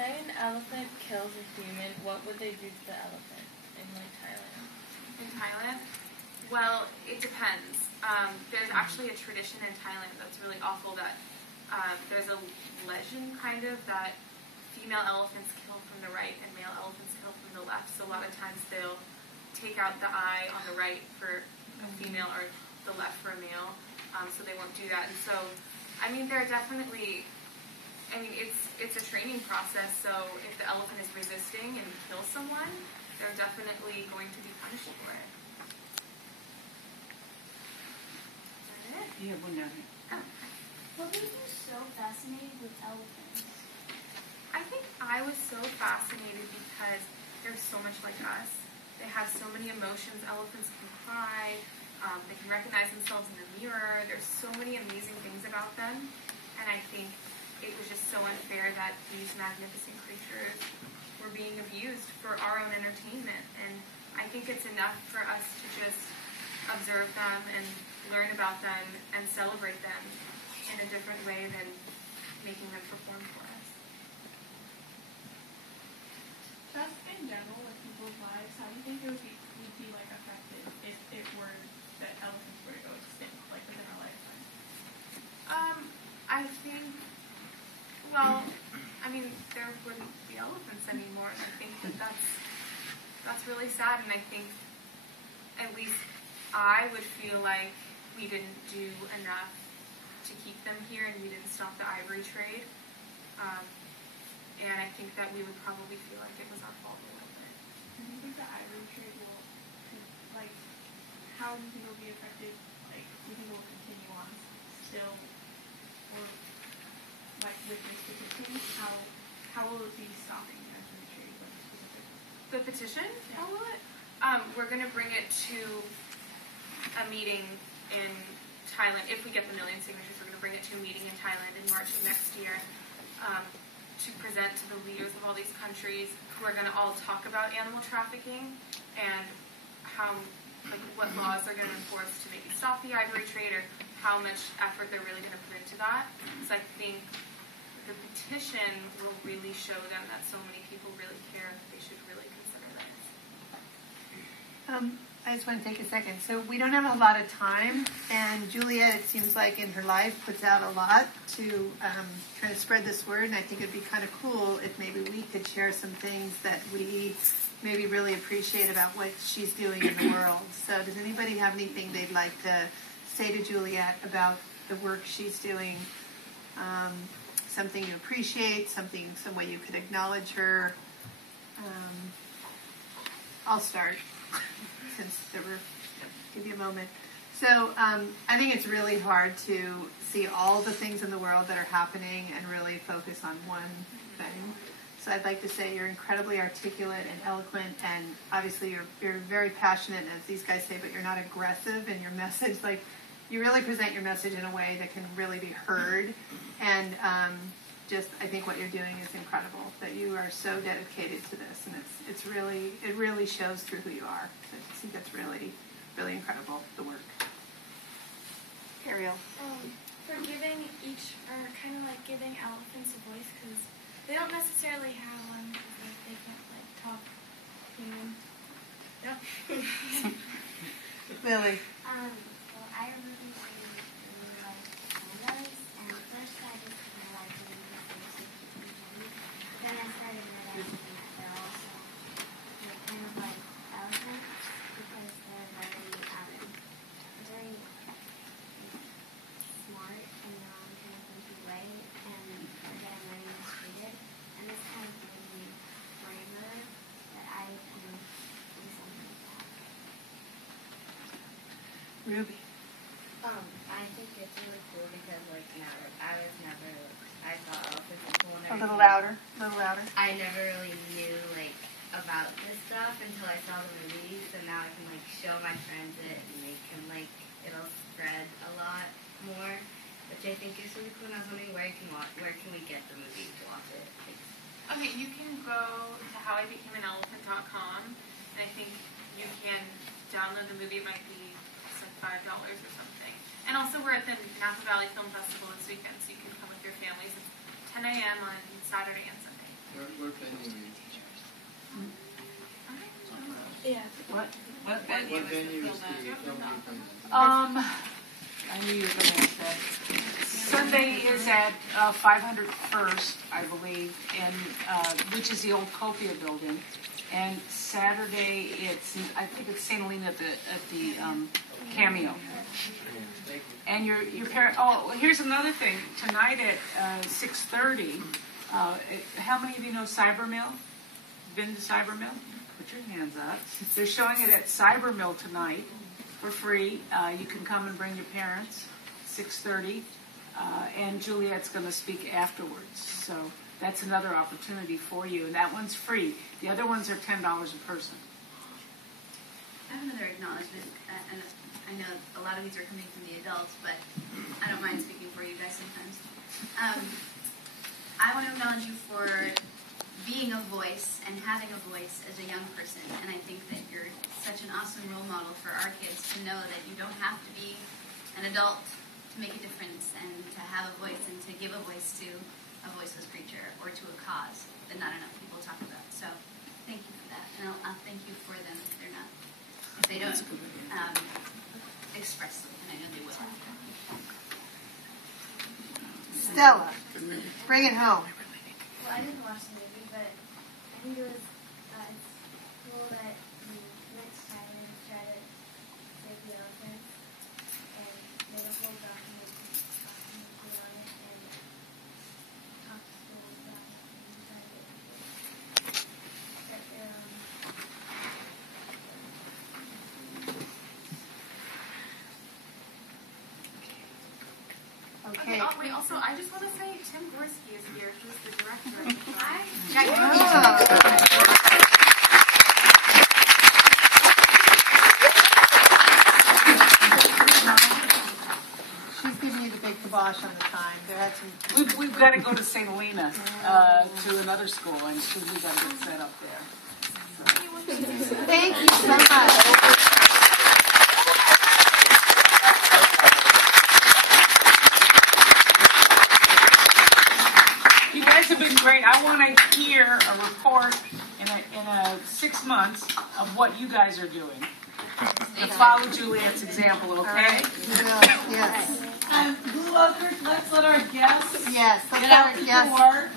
say an elephant kills a human, what would they do to the elephant in like Thailand? In Thailand? Well, it depends. There's actually a tradition in Thailand that's really awful that there's a legend kind of that female elephants kill from the right and male elephants kill from the left. So a lot of times they'll take out the eye on the right for a female or the left for a male. So they won't do that. And so, I mean, they're definitely, I mean, it's a training process. So if the elephant is resisting and kills someone, they're definitely going to be punished for it. Is that it? You have one down here. Oh. What made you so fascinated with elephants? I think I was so fascinated because they're so much like us. They have so many emotions. Elephants can cry. They can recognize themselves in the mirror. There's so many amazing things about them. And I think it was just so unfair that these magnificent creatures were being abused for our own entertainment. And I think it's enough for us to just observe them and learn about them and celebrate them in a different way than making them perform for us. Just in general, with people's lives, how do you think it would be like affected if it were that elephants were to go extinct, like within our lifetime? I think, well, I mean, there wouldn't be elephants anymore, and I think that's really sad, and I think at least I would feel like we didn't do enough to keep them here, and we didn't stop the ivory trade. And I think that we would probably feel like it was our fault a little bit. Do you think the ivory trade will, like, how do you think it will be affected? Like, do you think it will continue on still, or like with this petition? How will it be stopping the ivory trade? Like, specifically? The petition? Yeah. How will it? We're going to bring it to a meeting in Thailand. If we get the 1 million signatures, we're going to bring it to a meeting in Thailand in March of next year. To present to the leaders of all these countries who are going to all talk about animal trafficking and how, like, what laws they're going to enforce to maybe stop the ivory trade or how much effort they're really going to put into that. So I think the petition will really show them that so many people really care that they should really consider this. I just want to take a second. So we don't have a lot of time, and Juliette, it seems like in her life, puts out a lot to kind of spread this word, and I think it'd be kind of cool if maybe we could share some things that we maybe really appreciate about what she's doing in the world. So does anybody have anything they'd like to say to Juliette about the work she's doing? Something you appreciate, some way you could acknowledge her? I'll start. Since there were, give you a moment. So I think it's really hard to see all the things in the world that are happening and really focus on one thing. So I'd like to say you're incredibly articulate and eloquent, and obviously you're very passionate, as these guys say, but you're not aggressive in your message. Like, you really present your message in a way that can really be heard, and I think what you're doing is incredible, that you are so dedicated to this, and it really shows through who you are. So I think that's really, really incredible, the work. Ariel. For giving kind of like giving elephants a voice, because they don't necessarily have one, because like, they can't like talk human. Yep. Lily. Well, I really like pandas, and at first I just kind of like doing the things to keep them happy. Then I started realizing that they're also kind of like elephants, because they're very smart in their own kind of funky way, and they're getting really mistreated. And this kind of made me braver that I can do something like that. Ruby. I think it's really cool because, like, I thought elephants were cool and A everything. little louder. I never really knew, like, about this stuff until I saw the movies, and now I can, like, show my friends it, and they can, like, it'll spread a lot more, which I think is really cool. And I was wondering where can we get the movie to watch it? Okay, you can go to howibecameneelephant.com, and I think you can download the movie. It might be $5 or something. And also we're at the Napa Valley Film Festival this weekend, so you can come with your families at 10 a.m. on Saturday and Sunday. What venue Yeah. What venue What is the venue film is at? the film being played? I knew you were going to ask that. Sunday is at 500 First, I believe, and which is the old Copia building. And Saturday, I think it's St. Helena at the Cameo. And your parent. Oh, well, here's another thing. Tonight at 6:30. How many of you know Cyber Mill? Been to Cyber Mill? Put your hands up. They're showing it at Cyber Mill tonight for free. You can come and bring your parents. 6:30. And Juliette's going to speak afterwards. So that's another opportunity for you. And that one's free. The other ones are $10 a person. I have another acknowledgement, and I know a lot of these are coming from the adults, but I don't mind speaking for you guys sometimes. I want to acknowledge you for being a voice and having a voice as a young person, and I think that you're such an awesome role model for our kids to know that you don't have to be an adult to make a difference and to have a voice and to give a voice to a voiceless creature or to a cause that not enough people talk about. So thank you for that, and I'll thank you for them if they're not. They don't express it, and I know they will. Stella, bring it home. Well, I didn't watch the movie, but I think it was it's cool that you went to Thailand and tried to save the elephants and made a whole documentary on it and talked to schools about it and tried to get people to get their Okay. Wait, also, I just want to say Tim Gorski is here. He's the director of the film. She's giving you the big kibosh on the time. There had some. We've got to go to St. Helena to another school, and we've got to get set up there. Thank you so much. You guys have been great. I want to hear a report in 6 months of what you guys are doing. And follow Juliette's example, okay? Yes. Let's let our guests Yes. get out the door.